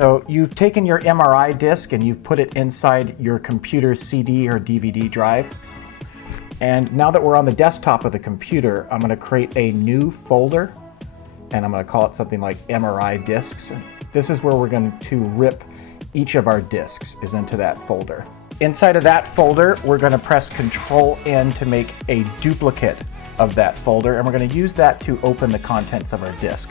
So you've taken your MRI disc and you've put it inside your computer CD or DVD drive. And now that we're on the desktop of the computer, I'm going to create a new folder, and I'm going to call it something like MRI discs. This is where we're going to rip each of our discs is into that folder. Inside of that folder, we're going to press Control-N to make a duplicate of that folder, and we're going to use that to open the contents of our disk.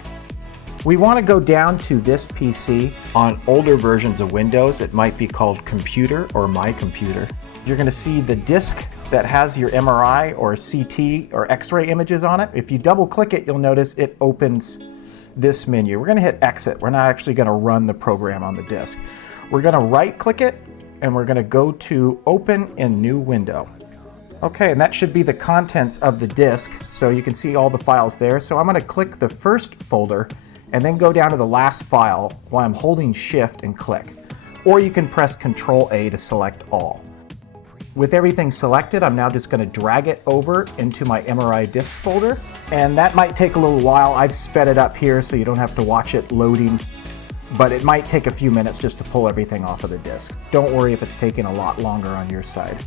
We want to go down to this PC. On older versions of Windows, it might be called Computer or My Computer. You're going to see the disk that has your MRI or CT or X-ray images on it. If you double click it, you'll notice it opens this menu. We're going to hit Exit. We're not actually going to run the program on the disk. We're going to right click it and we're going to go to Open in New Window. Okay, and that should be the contents of the disk, so you can see all the files there. So I'm going to click the first folder and then go down to the last file while I'm holding Shift and click. Or you can press Control-A to select all. With everything selected, I'm now just going to drag it over into my MRI disk folder, and that might take a little while. I've sped it up here so you don't have to watch it loading, but it might take a few minutes just to pull everything off of the disk. Don't worry if it's taking a lot longer on your side.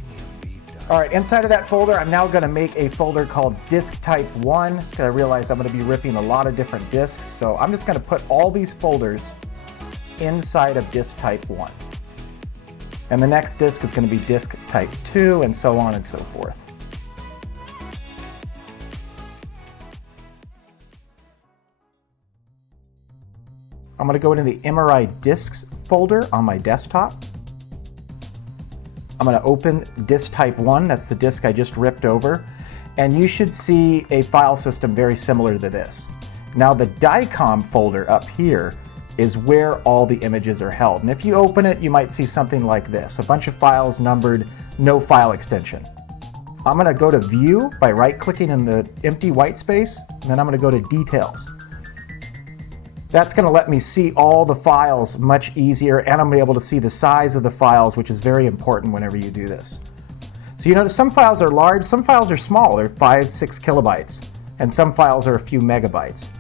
All right, inside of that folder, I'm now going to make a folder called Disk Type 1, because I realize I'm going to be ripping a lot of different disks. So I'm just going to put all these folders inside of Disk Type 1. And the next disk is going to be Disk Type 2, and so on and so forth. I'm going to go into the MRI Disks folder on my desktop. I'm going to open Disk Type 1, that's the disk I just ripped over, and you should see a file system very similar to this. Now the DICOM folder up here is where all the images are held, and if you open it you might see something like this, a bunch of files numbered, no file extension. I'm going to go to View by right-clicking in the empty white space, and then I'm going to go to Details. That's going to let me see all the files much easier, and I'm going to be able to see the size of the files, which is very important whenever you do this. So you notice some files are large, some files are small, they're 5-6 kilobytes, and some files are a few megabytes.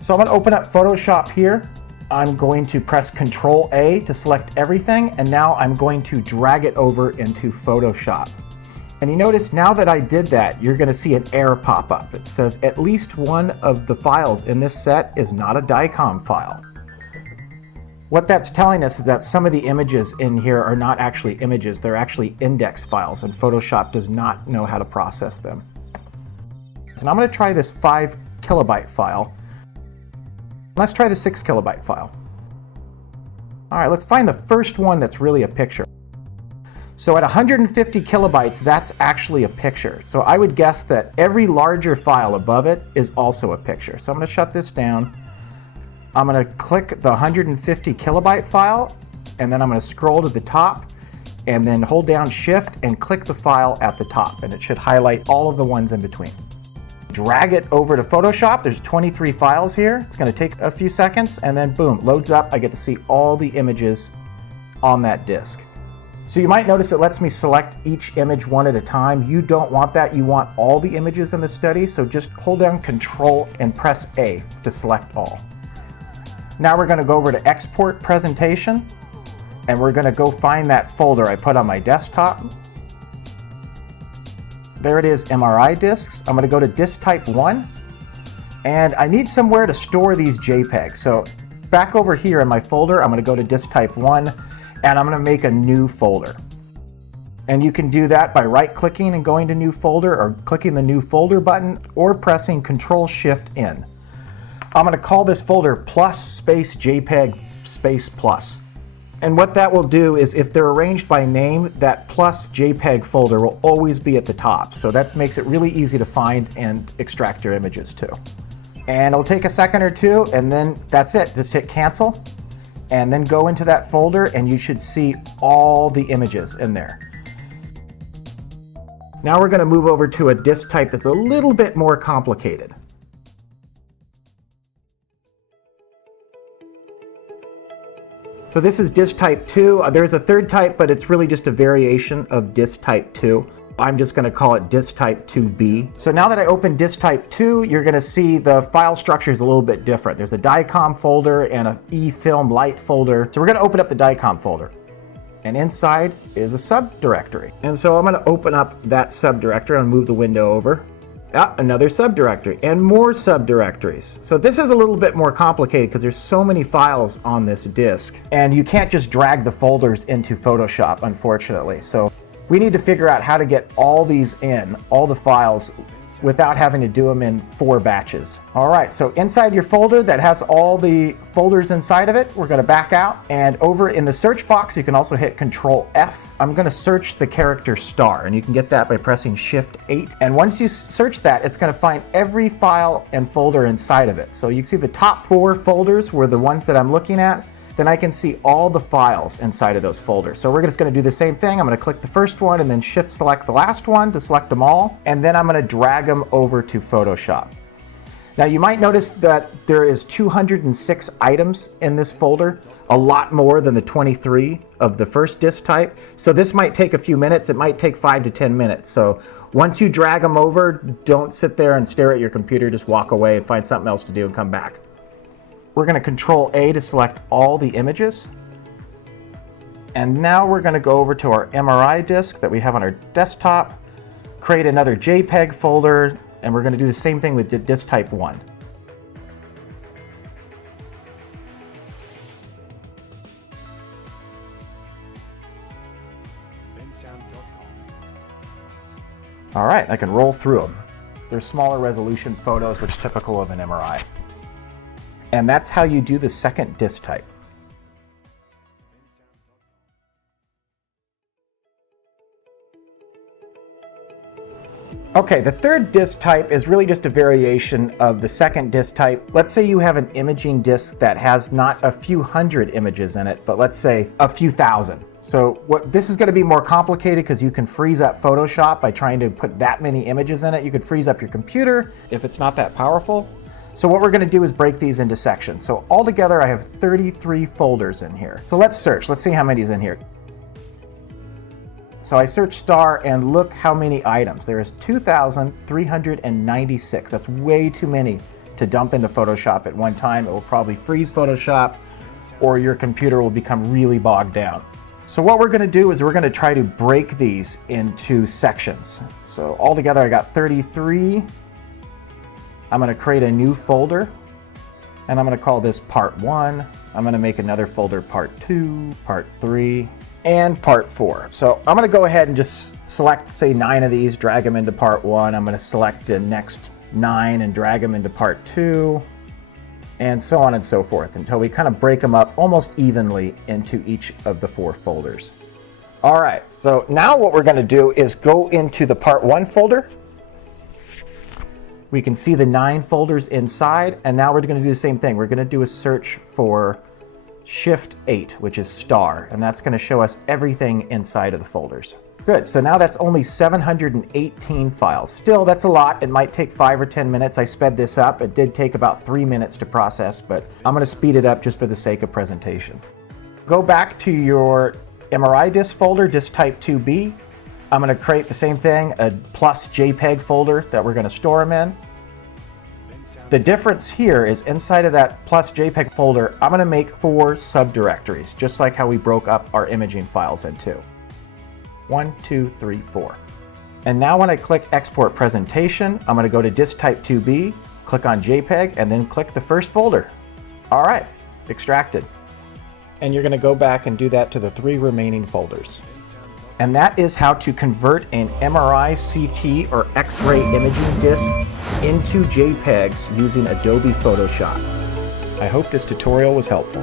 So I'm going to open up Photoshop here. I'm going to press Control-A to select everything, and now I'm going to drag it over into Photoshop. And you notice now that I did that, you're going to see an error pop up. It says at least one of the files in this set is not a DICOM file. What that's telling us is that some of the images in here are not actually images, they're actually index files, and Photoshop does not know how to process them. So I'm going to try this 5 kilobyte file. Let's try the 6 kilobyte file. All right, let's find the first one that's really a picture. So at 150 kilobytes, that's actually a picture. So I would guess that every larger file above it is also a picture. So I'm going to shut this down. I'm going to click the 150 kilobyte file, and then I'm going to scroll to the top, and then hold down Shift and click the file at the top, and it should highlight all of the ones in between. Drag it over to Photoshop. There's 23 files here. It's going to take a few seconds, and then boom, loads up. I get to see all the images on that disk. So you might notice it lets me select each image one at a time. You don't want that. You want all the images in the study, so just hold down Control and press A to select all. Now we're going to go over to Export Presentation, and we're going to go find that folder I put on my desktop. There it is, MRI disks. I'm going to go to Disk Type 1, and I need somewhere to store these JPEGs. So back over here in my folder, I'm going to go to Disk Type 1, and I'm going to make a new folder. And you can do that by right-clicking and going to New Folder, or clicking the New Folder button, or pressing Control-Shift-N. I'm going to call this folder plus space JPEG space plus. And what that will do is, if they're arranged by name, that plus JPEG folder will always be at the top. So that makes it really easy to find and extract your images too. And it'll take a second or two, and then that's it. Just hit Cancel, and then go into that folder, and you should see all the images in there. Now we're going to move over to a disk type that's a little bit more complicated. So this is disk type 2. There's a third type, but it's really just a variation of disk type 2. I'm just going to call it disk type 2B. So now that I open disk type 2, you're going to see the file structure is a little bit different. There's a DICOM folder and a eFilm light folder. So we're going to open up the DICOM folder. And inside is a subdirectory. And so I'm going to open up that subdirectory and move the window over. Another subdirectory and more subdirectories. So this is a little bit more complicated because there's so many files on this disk, and you can't just drag the folders into Photoshop, unfortunately. So we need to figure out how to get all these in, all the files, without having to do them in 4 batches. All right, so inside your folder that has all the folders inside of it, we're going to back out, and over in the search box you can also hit Control F. I'm going to search the character star, and you can get that by pressing Shift 8. And once you search that, it's going to find every file and folder inside of it. So you can see the top 4 folders were the ones that I'm looking at. Then I can see all the files inside of those folders. So we're just going to do the same thing. I'm going to click the first one and then Shift select the last one to select them all. And then I'm going to drag them over to Photoshop. Now you might notice that there is 206 items in this folder, a lot more than the 23 of the first disk type. So this might take a few minutes. It might take 5 to 10 minutes. So once you drag them over, don't sit there and stare at your computer. Just walk away and find something else to do and come back. We're going to Control A to select all the images. And now we're going to go over to our MRI disk that we have on our desktop, create another JPEG folder, and we're going to do the same thing with disk type 1. All right, I can roll through them. They're smaller resolution photos, which is typical of an MRI. And that's how you do the second disk type. Okay, the third disk type is really just a variation of the second disk type. Let's say you have an imaging disk that has not a few hundred images in it, but let's say a few thousand. So this is going to be more complicated because you can freeze up Photoshop by trying to put that many images in it. You could freeze up your computer if it's not that powerful. So what we're going to do is break these into sections. So altogether I have 33 folders in here. So let's search. Let's see how many is in here. So I search star and look how many items. There is 2,396. That's way too many to dump into Photoshop at one time. It will probably freeze Photoshop or your computer will become really bogged down. So what we're going to do is we're going to try to break these into sections. So altogether I got 33. I'm going to create a new folder and I'm going to call this part 1. I'm going to make another folder part 2, part 3, and part 4. So I'm going to go ahead and just select, say, 9 of these, drag them into part 1. I'm going to select the next 9 and drag them into part 2, and so on and so forth until we kind of break them up almost evenly into each of the 4 folders. All right, so now what we're going to do is go into the part 1 folder. We can see the 9 folders inside, and now we're going to do the same thing. We're going to do a search for Shift 8, which is star, and that's going to show us everything inside of the folders. Good, so now that's only 718 files. Still, that's a lot. It might take 5 or 10 minutes. I sped this up. It did take about 3 minutes to process, but I'm going to speed it up just for the sake of presentation. Go back to your MRI disk folder, disk type 2B. I'm going to create the same thing, a plus JPEG folder that we're going to store them in. The difference here is inside of that plus JPEG folder, I'm going to make 4 subdirectories, just like how we broke up our imaging files into. 1, 2, 3, 4. And now when I click Export Presentation, I'm going to go to Disk Type 2B, click on JPEG, and then click the first folder. All right, extracted. And you're going to go back and do that to the 3 remaining folders. And that is how to convert an MRI, CT, or X-ray imaging disc into JPEGs using Adobe Photoshop. I hope this tutorial was helpful.